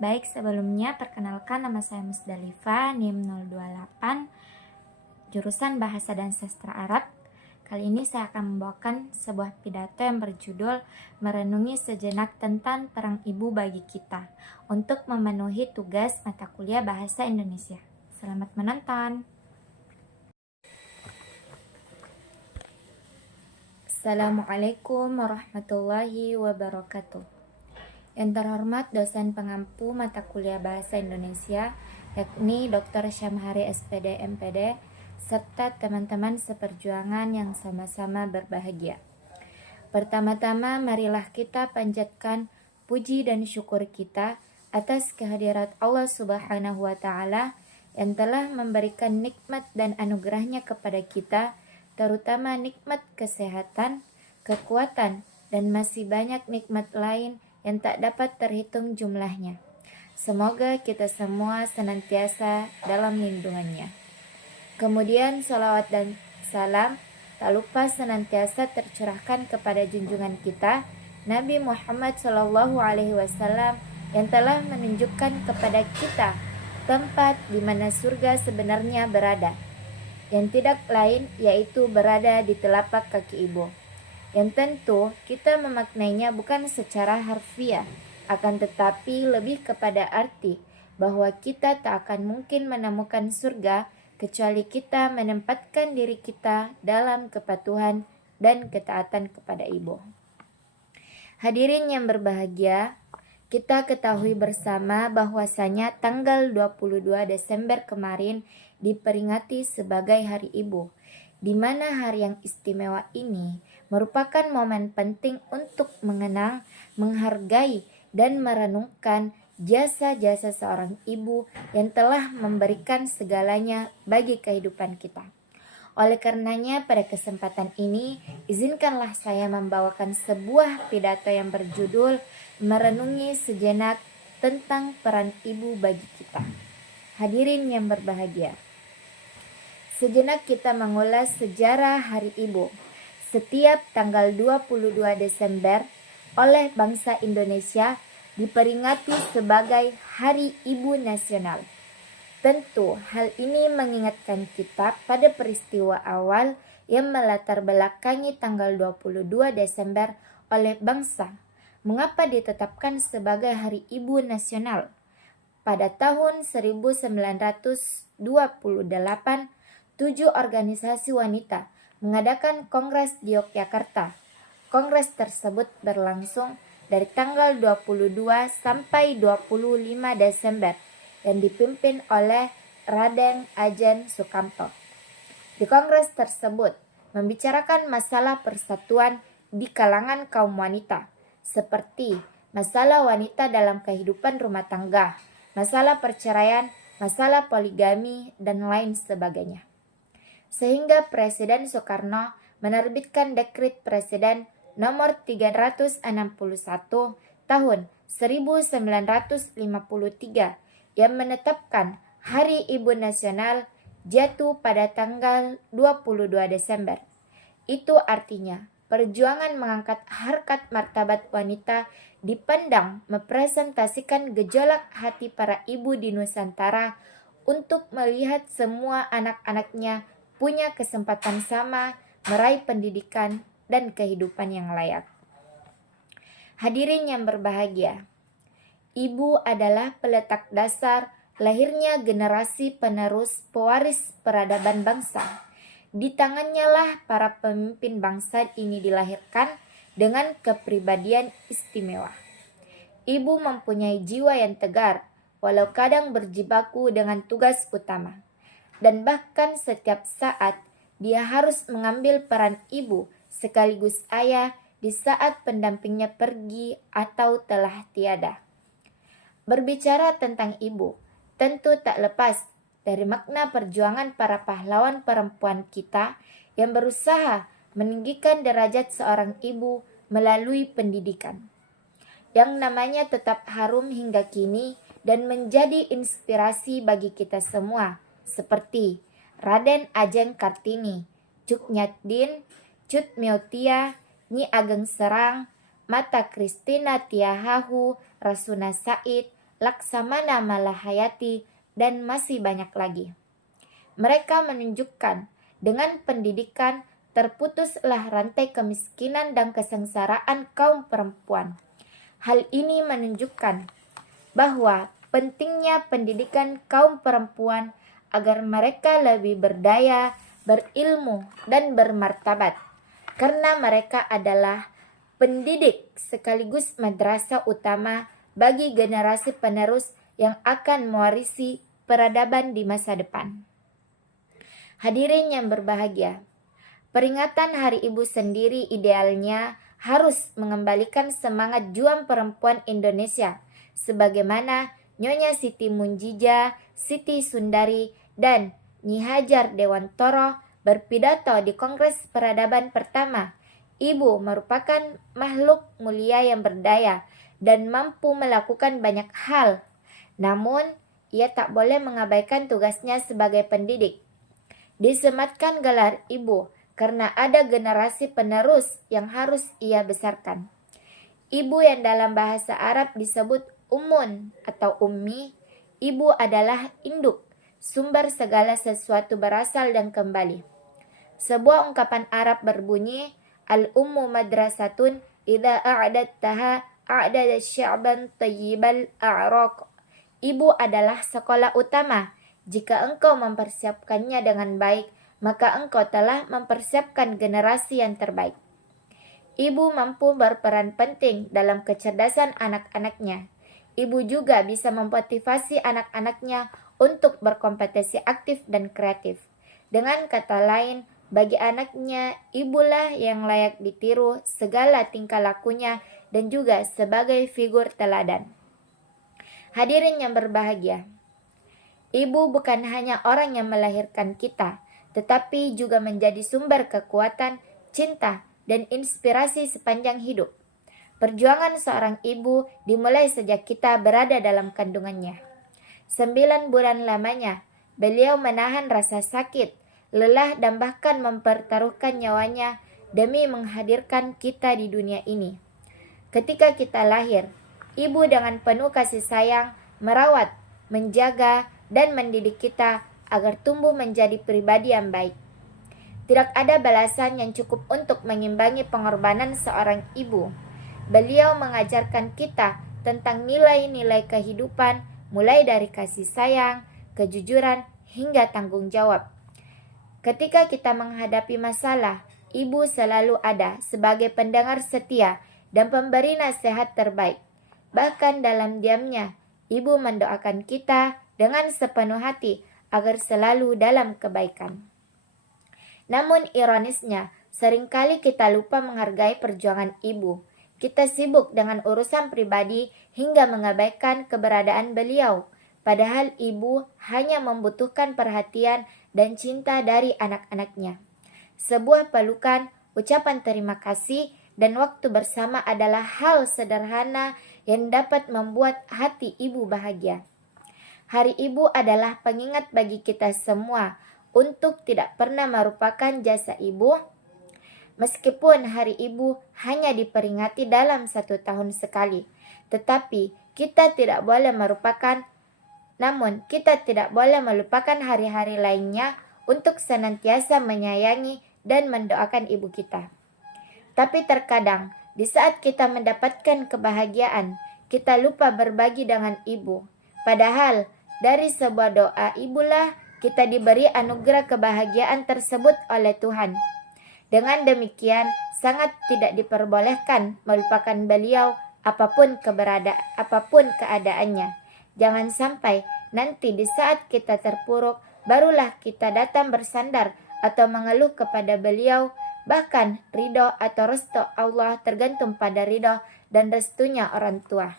Baik, sebelumnya perkenalkan nama saya Musdalifah, NIM 028, jurusan Bahasa dan Sastra Arab. Kali ini saya akan membawakan sebuah pidato yang berjudul Merenungi Sejenak tentang Perang Ibu bagi Kita untuk memenuhi tugas mata kuliah Bahasa Indonesia. Selamat menonton. Assalamualaikum warahmatullahi wabarakatuh. Yang terhormat dosen pengampu mata kuliah Bahasa Indonesia, yakni Dr. Syamhari SPD MPD, serta teman-teman seperjuangan yang sama-sama berbahagia. Pertama-tama marilah kita panjatkan puji dan syukur kita atas kehadirat Allah Subhanahu wa Ta'ala yang telah memberikan nikmat dan anugerahnya kepada kita, terutama nikmat kesehatan, kekuatan, dan masih banyak nikmat lain yang tak dapat terhitung jumlahnya. Semoga kita semua senantiasa dalam lindungannya. Kemudian salawat dan salam tak lupa senantiasa tercurahkan kepada junjungan kita Nabi Muhammad SAW yang telah menunjukkan kepada kita tempat di mana surga sebenarnya berada, yang tidak lain yaitu berada di telapak kaki ibu. Yang tentu kita memaknainya bukan secara harfiah, akan tetapi lebih kepada arti bahwa kita tak akan mungkin menemukan surga kecuali kita menempatkan diri kita dalam kepatuhan dan ketaatan kepada ibu. Hadirin yang berbahagia, kita ketahui bersama bahwasanya tanggal 22 Desember kemarin diperingati sebagai Hari Ibu, di mana hari yang istimewa ini merupakan momen penting untuk mengenang, menghargai, dan merenungkan jasa-jasa seorang ibu yang telah memberikan segalanya bagi kehidupan kita. Oleh karenanya, pada kesempatan ini, izinkanlah saya membawakan sebuah pidato yang berjudul Merenungi Sejenak tentang Peran Ibu bagi Kita. Hadirin yang berbahagia, sejenak kita mengulas sejarah Hari Ibu. Setiap tanggal 22 Desember oleh bangsa Indonesia diperingati sebagai Hari Ibu Nasional. Tentu hal ini mengingatkan kita pada peristiwa awal yang melatar belakangi tanggal 22 Desember oleh bangsa. Mengapa ditetapkan sebagai Hari Ibu Nasional? Pada tahun 1928, 7 organisasi wanita mengadakan kongres di Yogyakarta. Kongres tersebut berlangsung dari tanggal 22 sampai 25 Desember dan dipimpin oleh Raden Ajeng Sukamto. Di kongres tersebut membicarakan masalah persatuan di kalangan kaum wanita, seperti masalah wanita dalam kehidupan rumah tangga, masalah perceraian, masalah poligami, dan lain sebagainya. Sehingga Presiden Soekarno menerbitkan Dekret Presiden nomor 361 tahun 1953 yang menetapkan Hari Ibu Nasional jatuh pada tanggal 22 Desember. Itu artinya perjuangan mengangkat harkat martabat wanita dipandang mepresentasikan gejolak hati para ibu di Nusantara untuk melihat semua anak-anaknya punya kesempatan sama meraih pendidikan dan kehidupan yang layak. Hadirin yang berbahagia, ibu adalah peletak dasar lahirnya generasi penerus pewaris peradaban bangsa. Di tangannya lah para pemimpin bangsa ini dilahirkan dengan kepribadian istimewa. Ibu mempunyai jiwa yang tegar, walau kadang berjibaku dengan tugas utama. Dan bahkan setiap saat dia harus mengambil peran ibu sekaligus ayah di saat pendampingnya pergi atau telah tiada. Berbicara tentang ibu, tentu tak lepas dari makna perjuangan para pahlawan perempuan kita yang berusaha meninggikan derajat seorang ibu melalui pendidikan, yang namanya tetap harum hingga kini dan menjadi inspirasi bagi kita semua, seperti Raden Ajeng Kartini, Cuk Nyadin, Cut Meutia, Nyi Ageng Serang, Mata Kristina Tiahahu, Rasuna Said, Laksamana Malahayati, dan masih banyak lagi. Mereka menunjukkan dengan pendidikan terputuslah rantai kemiskinan dan kesengsaraan kaum perempuan. Hal ini menunjukkan bahwa pentingnya pendidikan kaum perempuan agar mereka lebih berdaya, berilmu, dan bermartabat. Karena mereka adalah pendidik sekaligus madrasah utama bagi generasi penerus yang akan mewarisi peradaban di masa depan. Hadirin yang berbahagia, peringatan Hari Ibu sendiri idealnya harus mengembalikan semangat juang perempuan Indonesia, sebagaimana Nyonya Siti Munjija, Siti Sundari, dan Nyi Hajar Dewantoro berpidato di Kongres Peradaban pertama. Ibu merupakan makhluk mulia yang berdaya dan mampu melakukan banyak hal. Namun, ia tak boleh mengabaikan tugasnya sebagai pendidik. Disematkan gelar ibu karena ada generasi penerus yang harus ia besarkan. Ibu yang dalam bahasa Arab disebut ummun atau ummi, ibu adalah induk, sumber segala sesuatu berasal dan kembali. Sebuah ungkapan Arab berbunyi, al-ummu madrasatun idza a'dadtaha a'dada sya'ban tayyibal a'raq. Ibu adalah sekolah utama. Jika engkau mempersiapkannya dengan baik, maka engkau telah mempersiapkan generasi yang terbaik. Ibu mampu berperan penting dalam kecerdasan anak-anaknya. Ibu juga bisa memotivasi anak-anaknya untuk berkompetisi aktif dan kreatif. Dengan kata lain, bagi anaknya, ibulah yang layak ditiru segala tingkah lakunya dan juga sebagai figur teladan. Hadirin yang berbahagia, ibu bukan hanya orang yang melahirkan kita, tetapi juga menjadi sumber kekuatan, cinta, dan inspirasi sepanjang hidup. Perjuangan seorang ibu dimulai sejak kita berada dalam kandungannya. 9 bulan lamanya, beliau menahan rasa sakit, lelah, dan bahkan mempertaruhkan nyawanya demi menghadirkan kita di dunia ini. Ketika kita lahir, ibu dengan penuh kasih sayang merawat, menjaga, dan mendidik kita agar tumbuh menjadi pribadi yang baik. Tidak ada balasan yang cukup untuk mengimbangi pengorbanan seorang ibu. Beliau mengajarkan kita tentang nilai-nilai kehidupan, mulai dari kasih sayang, kejujuran, hingga tanggung jawab. Ketika kita menghadapi masalah, ibu selalu ada sebagai pendengar setia dan pemberi nasihat terbaik. Bahkan dalam diamnya, ibu mendoakan kita dengan sepenuh hati agar selalu dalam kebaikan. Namun ironisnya, seringkali kita lupa menghargai perjuangan ibu. Kita sibuk dengan urusan pribadi hingga mengabaikan keberadaan beliau. Padahal ibu hanya membutuhkan perhatian dan cinta dari anak-anaknya. Sebuah pelukan, ucapan terima kasih, dan waktu bersama adalah hal sederhana yang dapat membuat hati ibu bahagia. Hari Ibu adalah pengingat bagi kita semua untuk tidak pernah merupakan jasa ibu. Meskipun Hari Ibu hanya diperingati dalam 1 tahun sekali, tetapi kita tidak boleh melupakan hari-hari lainnya untuk senantiasa menyayangi dan mendoakan ibu kita. Tapi terkadang, di saat kita mendapatkan kebahagiaan, kita lupa berbagi dengan ibu. Padahal, dari sebuah doa ibulah kita diberi anugerah kebahagiaan tersebut oleh Tuhan. Dengan demikian, sangat tidak diperbolehkan melupakan beliau apapun keadaannya. Jangan sampai nanti di saat kita terpuruk, barulah kita datang bersandar atau mengeluh kepada beliau. Bahkan ridho atau restu Allah tergantung pada ridho dan restunya orang tua.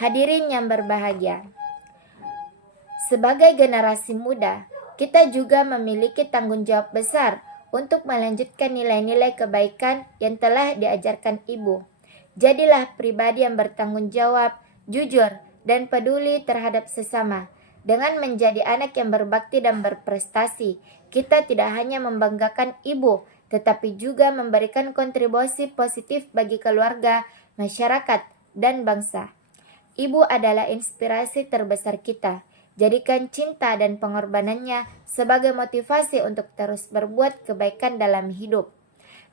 Hadirin yang berbahagia, sebagai generasi muda, kita juga memiliki tanggung jawab besar untuk melanjutkan nilai-nilai kebaikan yang telah diajarkan ibu. Jadilah pribadi yang bertanggung jawab, jujur, dan peduli terhadap sesama. Dengan menjadi anak yang berbakti dan berprestasi, kita tidak hanya membanggakan ibu, tetapi juga memberikan kontribusi positif bagi keluarga, masyarakat, dan bangsa. Ibu adalah inspirasi terbesar kita. Jadikan cinta dan pengorbanannya sebagai motivasi untuk terus berbuat kebaikan dalam hidup.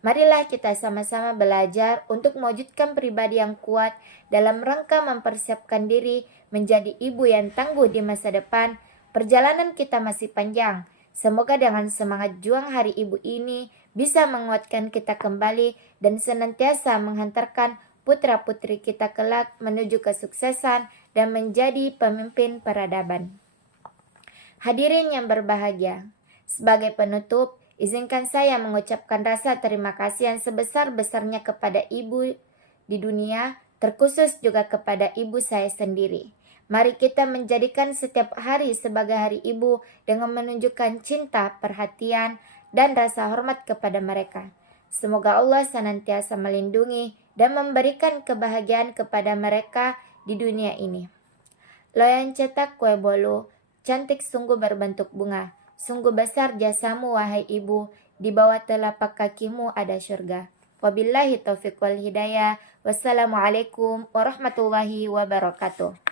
Marilah kita sama-sama belajar untuk mewujudkan pribadi yang kuat dalam rangka mempersiapkan diri menjadi ibu yang tangguh di masa depan. Perjalanan kita masih panjang. Semoga dengan semangat juang Hari Ibu ini bisa menguatkan kita kembali dan senantiasa menghantarkan putra-putri kita kelak menuju kesuksesan dan menjadi pemimpin peradaban. Hadirin yang berbahagia, sebagai penutup, izinkan saya mengucapkan rasa terima kasih yang sebesar-besarnya kepada ibu di dunia, terkhusus juga kepada ibu saya sendiri. Mari kita menjadikan setiap hari sebagai hari ibu dengan menunjukkan cinta, perhatian, dan rasa hormat kepada mereka. Semoga Allah senantiasa melindungi dan memberikan kebahagiaan kepada mereka di dunia ini. Loyang cetak kue bolu, cantik sungguh berbentuk bunga. Sungguh besar jasamu wahai ibu, di bawah telapak kakimu ada surga. Wabillahi taufiq wal hidayah. Wassalamualaikum warahmatullahi wabarakatuh.